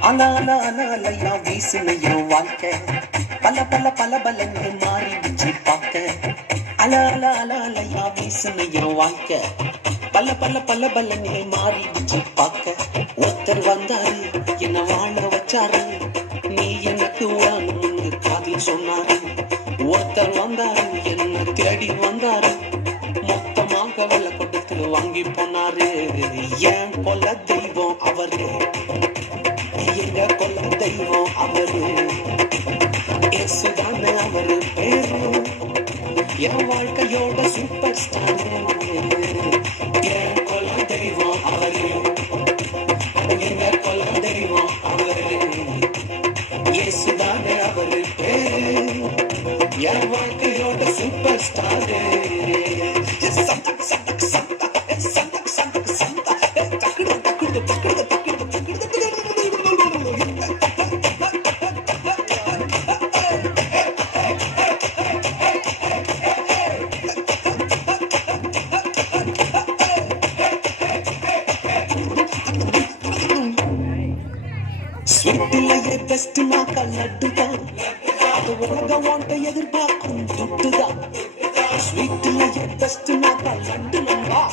அல அல அல அலையா வீசுன என் வாழ்க்கை. பல பல பல பலன்னு மாறிடுச்சு பார்க்க. வீசுன என் வாழ்க்கை. பல பல பல பலன்னு மாறிடுச்சு பார்க்க. ஒருத்தர் வந்தாரு என்ன வாழ வச்சாரு. நீ எனக்கு வாழணும்னு காதில் சொன்னாரு. ஒருத்தர் வந்தாரு என்ன தேடி வந்தாரு. வெள்ள கொடுத்து வாங்கி போனாரு. ஏன் கொல தெய்வம் அவரு. எங்க கொல தெய்வம் அவரு. இயேசுதான அவரு பேரு. என் வாழ்க்கையோட சூப்பர் ஸ்டார் என் கொல தெய்வம் அவரு. எங்க கொல தெய்வம் அவரு. இயேசுதான அவரு பேரு. என் வாழ்க்கையோட சூப்பர் ஸ்டார் ஸ்வீட்டிலேயே பெஸ்ட் நாக்கா லட்டு அது உலகம் ஒன்றை எதிர்பார்க்கும் துட்டுதான் ஸ்வீட்டிலேயே பெஸ்ட் நாக்கா லட்டு நண்பா.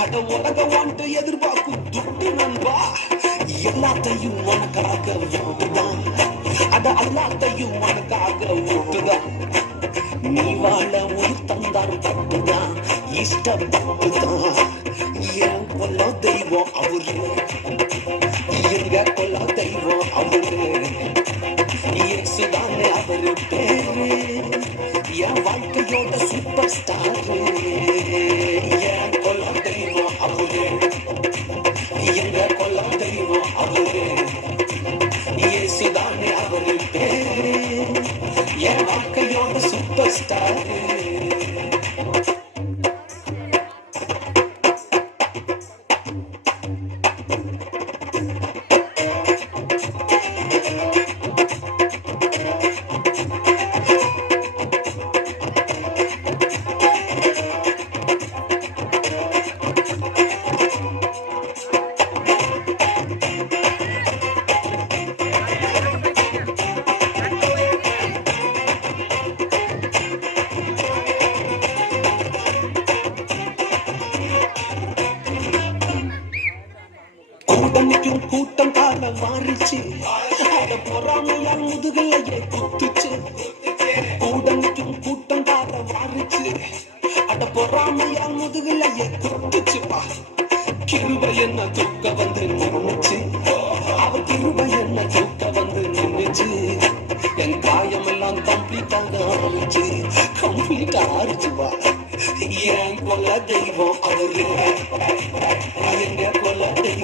அட உலகம் ஒன்றை எதிர்பார்க்கும் துட்டு நண்பா. எல்லாத்தையும் உனக்காக விட்டுதான். அட எல்லாத்தையும் உனக்காக விட்டுதான். நீ வாழ உயிர் தந்தார் பட்டுதான் இஷ்டப்பட்டுதான். என் கொல்ல தெய்வம் அவரு. எங்க கொல்ல என் வாழ்க்கையோட சூப்பர் ஸ்டார் கூட்டணிக்கும் கூட்டம் கால மாறிச்சு. அத பொறாமையால் முதுகலையே குத்துச்சு கூட்டணிக்கும் கூட்டம் கால மாறிச்சு. அட பொறாமையால் முதுகலையே குத்துச்சுப்பா கிருப என்ன தூக்க வந்து நின்னுச்சு. அவ கிருப என்ன தூக்க வந்து நின்னுச்சு. என் காயமெல்லாம் கம்ப்ளீட்டாக ஆரம்பிச்சு கம்ப்ளீட்டா ஆரிச்சுப்பா என் கொல்ல தெய்வம் அவரு. எங்க கொல்ல தெய்வம்